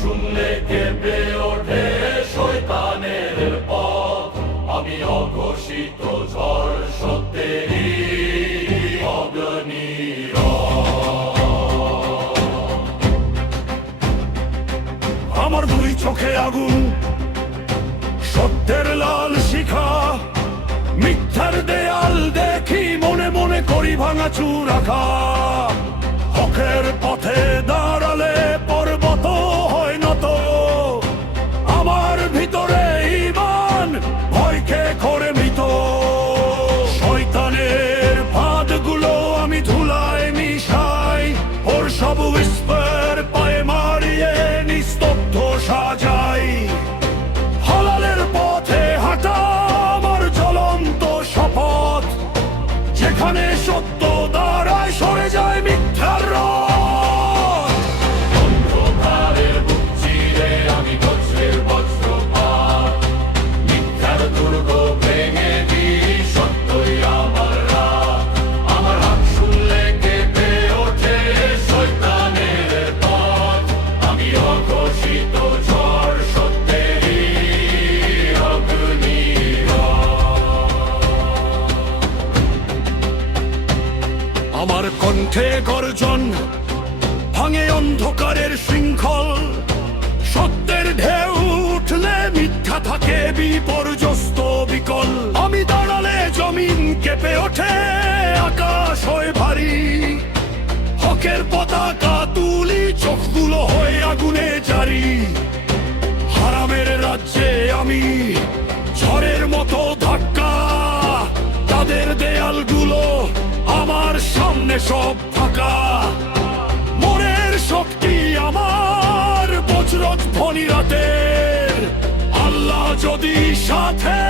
শুনলে কেঁপে ওঠে শয়তানের পথ। আমি অঘোষিত ঝড় সত্যেরই অগ্নিরথ। আমার দুই চোখে আগুন, সত্যের লাল শিখা। মিথ্যার দেয়াল দেখি, মনে মনে করি ভাঙা চুরাখা। হকের পথে দাঁড়ালে পর্বত হয় নত। আমার ভিতরে ঈমান ভয়কে করে মৃত। শয়তানের ফাঁদগুলো আমি ধুলায় মিশাই, ওর সব উইসপার পায়ে মারিয়ে নিস্তব্ধ সাজাই। হালালের পথে হাঁটা আমার জ্বলন্ত শপথ, যেখানে সত্য দাঁড়ায় সরে যায় মিথ্যার রথ। অন্ধকারের বুক চিরে আমি বজ্রের বজ্রপাত, মিথ্যার দুর্গ ভেঙে দিই সত্যই আমার রাত। আমার হাত শুনলে কেঁপে ওঠে শয়তানের পথ। আমি অঘোষিত ঝড় সত্যেরই অগ্নিরথ। আমার কণ্ঠে গর্জন ভাঙে অন্ধকারের শৃঙ্খল। সত্যের ঢেউ উঠলে মিথ্যা থাকে বিপর্যস্ত বিকল। আমি দাঁড়ালে জমিন কেঁপে ওঠে, আকাশ হয় ভারী। হকের পতাকা তুলি, চোখগুলো হয়ে আগুনে জারি। হারামের রাজ্যে আমি ঝড়ের মতো ধাক্কা, তাদের দেয়ালগুলো আমার সামনে সব ফাঁকা। মনের শক্তি আমার বজ্রধ্বনি রাতের, আল্লাহ যদি সাথে